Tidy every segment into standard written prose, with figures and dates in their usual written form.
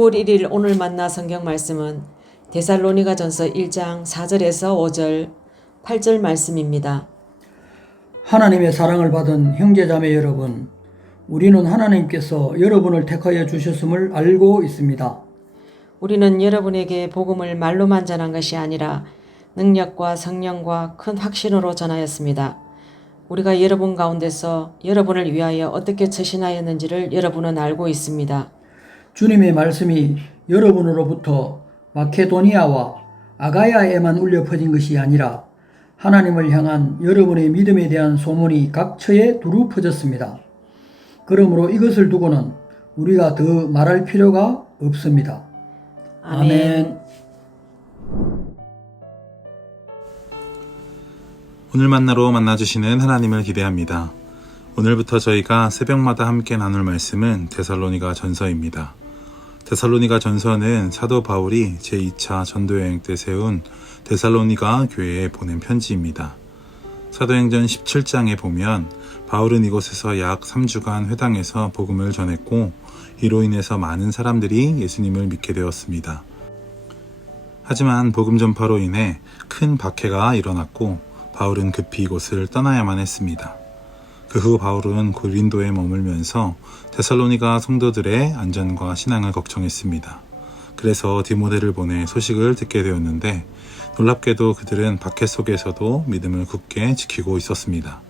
9월 1일 오늘 만나 성경 말씀은 데살로니가전서 1장 4절에서 5절, 8절 말씀입니다. 하나님의 사랑을 받은 형제자매 여러분, 우리는 하나님께서 여러분을 택하여 주셨음을 알고 있습니다. 우리는 여러분에게 복음을 말로만 전한 것이 아니라 능력과 성령과 큰 확신으로 전하였습니다. 우리가 여러분 가운데서 여러분을 위하여 어떻게 처신하였는지를 여러분은 알고 있습니다. 주님의 말씀이 여러분으로부터 마케도니아와 아가야에만 울려 퍼진 것이 아니라 하나님을 향한 여러분의 믿음에 대한 소문이 각처에 두루 퍼졌습니다. 그러므로 이것을 두고는 우리가 더 말할 필요가 없습니다. 아멘. 오늘 만나로 만나주시는 하나님을 기대합니다. 오늘부터 저희가 새벽마다 함께 나눌 말씀은 데살로니가 전서입니다. 데살로니가 전서는 사도 바울이 제2차 전도여행 때 세운 데살로니가 교회에 보낸 편지입니다. 사도행전 17장에 보면 바울은 이곳에서 약 3주간 회당에서 복음을 전했고 이로 인해서 많은 사람들이 예수님을 믿게 되었습니다. 하지만 복음 전파로 인해 큰 박해가 일어났고 바울은 급히 이곳을 떠나야만 했습니다. 그 후 바울은 고린도에 머물면서 데살로니가 성도들의 안전과 신앙을 걱정했습니다. 그래서 디모데를 보내 소식을 듣게 되었는데 놀랍게도 그들은 박해 속에서도 믿음을 굳게 지키고 있었습니다.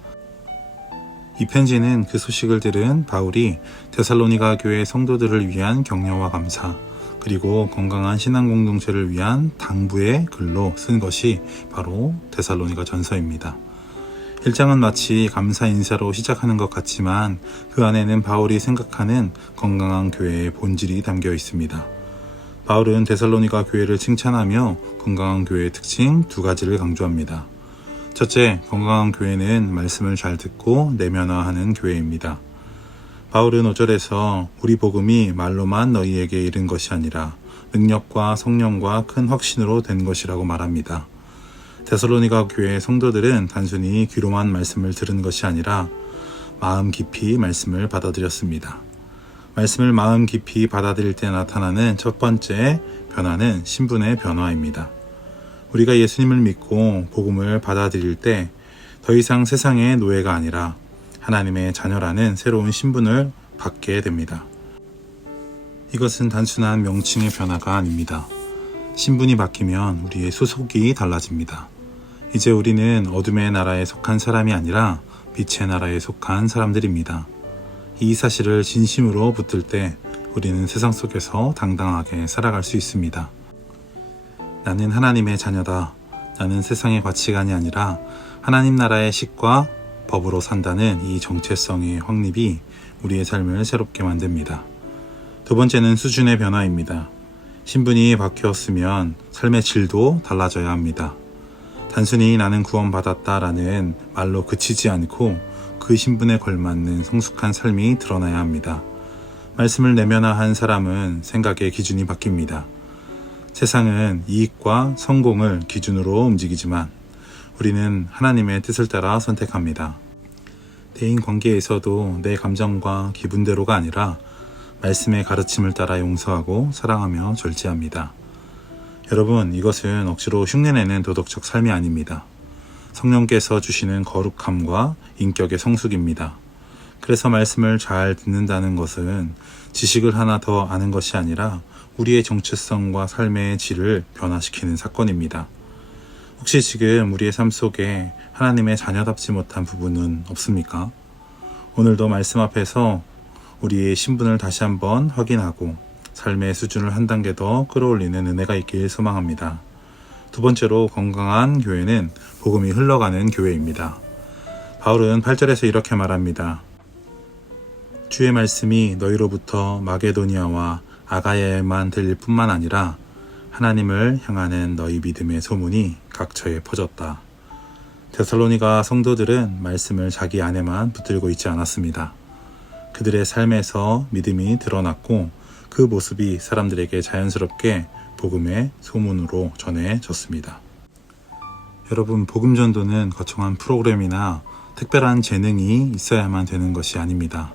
이 편지는 그 소식을 들은 바울이 데살로니가 교회 성도들을 위한 격려와 감사, 그리고 건강한 신앙 공동체를 위한 당부의 글로 쓴 것이 바로 데살로니가 전서입니다. 1장은 마치 감사 인사로 시작하는 것 같지만 그 안에는 바울이 생각하는 건강한 교회의 본질이 담겨 있습니다. 바울은 데살로니가 교회를 칭찬하며 건강한 교회의 특징 두 가지를 강조합니다. 첫째, 건강한 교회는 말씀을 잘 듣고 내면화하는 교회입니다. 바울은 5절에서 우리 복음이 말로만 너희에게 이른 것이 아니라 능력과 성령과 큰 확신으로 된 것이라고 말합니다. 데살로니가 교회의 성도들은 단순히 귀로만 말씀을 들은 것이 아니라 마음 깊이 말씀을 받아들였습니다. 말씀을 마음 깊이 받아들일 때 나타나는 첫 번째 변화는 신분의 변화입니다. 우리가 예수님을 믿고 복음을 받아들일 때 더 이상 세상의 노예가 아니라 하나님의 자녀라는 새로운 신분을 받게 됩니다. 이것은 단순한 명칭의 변화가 아닙니다. 신분이 바뀌면 우리의 소속이 달라집니다. 이제 우리는 어둠의 나라에 속한 사람이 아니라 빛의 나라에 속한 사람들입니다. 이 사실을 진심으로 붙들 때 우리는 세상 속에서 당당하게 살아갈 수 있습니다. 나는 하나님의 자녀다. 나는 세상의 가치관이 아니라 하나님 나라의 식과 법으로 산다는 이 정체성의 확립이 우리의 삶을 새롭게 만듭니다. 두 번째는 수준의 변화입니다. 신분이 바뀌었으면 삶의 질도 달라져야 합니다. 단순히 나는 구원받았다라는 말로 그치지 않고 그 신분에 걸맞는 성숙한 삶이 드러나야 합니다. 말씀을 내면화한 사람은 생각의 기준이 바뀝니다. 세상은 이익과 성공을 기준으로 움직이지만 우리는 하나님의 뜻을 따라 선택합니다. 대인 관계에서도 내 감정과 기분대로가 아니라 말씀의 가르침을 따라 용서하고 사랑하며 절제합니다. 여러분, 이것은 억지로 흉내내는 도덕적 삶이 아닙니다. 성령께서 주시는 거룩함과 인격의 성숙입니다. 그래서 말씀을 잘 듣는다는 것은 지식을 하나 더 아는 것이 아니라 우리의 정체성과 삶의 질을 변화시키는 사건입니다. 혹시 지금 우리의 삶 속에 하나님의 자녀답지 못한 부분은 없습니까? 오늘도 말씀 앞에서 우리의 신분을 다시 한번 확인하고 삶의 수준을 한 단계 더 끌어올리는 은혜가 있길 소망합니다. 두 번째로 건강한 교회는 복음이 흘러가는 교회입니다. 바울은 8절에서 이렇게 말합니다. 주의 말씀이 너희로부터 마게도니아와 아가야에만 들릴 뿐만 아니라 하나님을 향하는 너희 믿음의 소문이 각처에 퍼졌다. 데살로니가 성도들은 말씀을 자기 안에만 붙들고 있지 않았습니다. 그들의 삶에서 믿음이 드러났고 그 모습이 사람들에게 자연스럽게 복음의 소문으로 전해졌습니다. 여러분, 복음 전도는 거창한 프로그램이나 특별한 재능이 있어야만 되는 것이 아닙니다.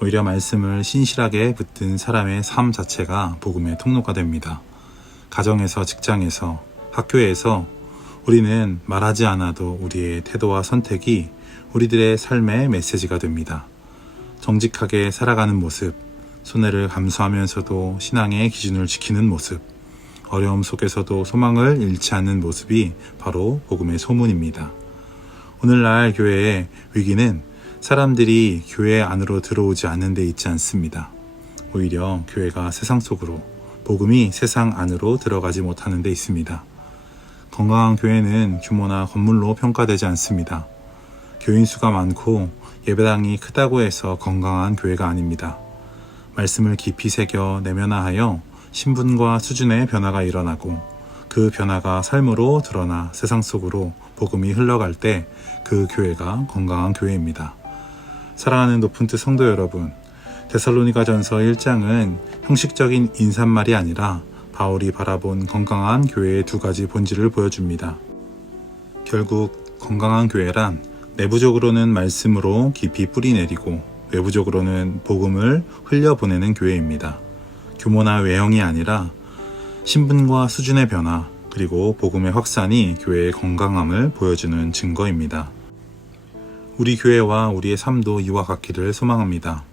오히려 말씀을 신실하게 붙든 사람의 삶 자체가 복음의 통로가 됩니다. 가정에서, 직장에서, 학교에서 우리는 말하지 않아도 우리의 태도와 선택이 우리들의 삶의 메시지가 됩니다. 정직하게 살아가는 모습, 손해를 감수하면서도 신앙의 기준을 지키는 모습, 어려움 속에서도 소망을 잃지 않는 모습이 바로 복음의 소문입니다. 오늘날 교회의 위기는 사람들이 교회 안으로 들어오지 않는 데 있지 않습니다. 오히려 교회가 세상 속으로, 복음이 세상 안으로 들어가지 못하는 데 있습니다. 건강한 교회는 규모나 건물로 평가되지 않습니다. 교인 수가 많고 예배당이 크다고 해서 건강한 교회가 아닙니다. 말씀을 깊이 새겨 내면화하여 신분과 수준의 변화가 일어나고 그 변화가 삶으로 드러나 세상 속으로 복음이 흘러갈 때 그 교회가 건강한 교회입니다. 사랑하는 높은 뜻 성도 여러분, 데살로니가전서 1장은 형식적인 인사말이 아니라 바울이 바라본 건강한 교회의 두 가지 본질을 보여줍니다. 결국 건강한 교회란 내부적으로는 말씀으로 깊이 뿌리내리고 외부적으로는 복음을 흘려보내는 교회입니다. 규모나 외형이 아니라 신분과 수준의 변화, 그리고 복음의 확산이 교회의 건강함을 보여주는 증거입니다. 우리 교회와 우리의 삶도 이와 같기를 소망합니다.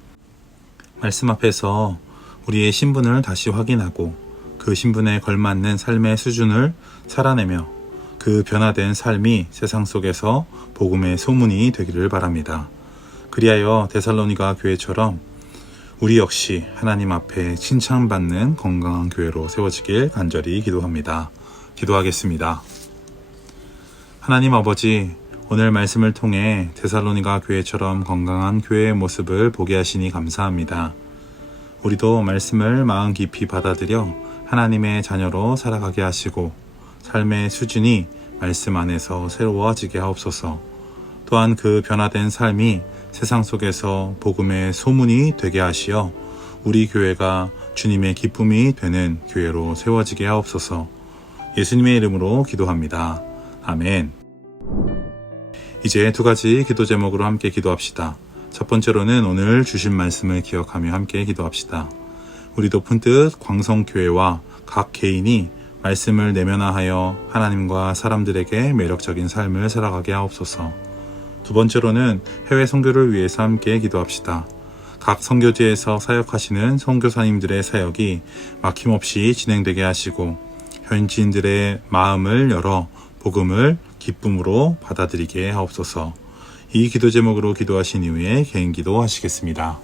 말씀 앞에서 우리의 신분을 다시 확인하고 그 신분에 걸맞는 삶의 수준을 살아내며 그 변화된 삶이 세상 속에서 복음의 소문이 되기를 바랍니다. 그리하여 데살로니가 교회처럼 우리 역시 하나님 앞에 칭찬받는 건강한 교회로 세워지길 간절히 기도합니다. 기도하겠습니다. 하나님 아버지, 오늘 말씀을 통해 데살로니가 교회처럼 건강한 교회의 모습을 보게 하시니 감사합니다. 우리도 말씀을 마음 깊이 받아들여 하나님의 자녀로 살아가게 하시고 삶의 수준이 말씀 안에서 새로워지게 하옵소서. 또한 그 변화된 삶이 세상 속에서 복음의 소문이 되게 하시어 우리 교회가 주님의 기쁨이 되는 교회로 세워지게 하옵소서. 예수님의 이름으로 기도합니다. 아멘. 이제 두 가지 기도 제목으로 함께 기도합시다. 첫 번째로는 오늘 주신 말씀을 기억하며 함께 기도합시다. 우리 높은 뜻 광성교회와 각 개인이 말씀을 내면화하여 하나님과 사람들에게 매력적인 삶을 살아가게 하옵소서. 두 번째로는 해외 선교를 위해서 함께 기도합시다. 각 선교지에서 사역하시는 선교사님들의 사역이 막힘없이 진행되게 하시고 현지인들의 마음을 열어 복음을 기쁨으로 받아들이게 하옵소서. 이 기도 제목으로 기도하신 이후에 개인 기도 하시겠습니다.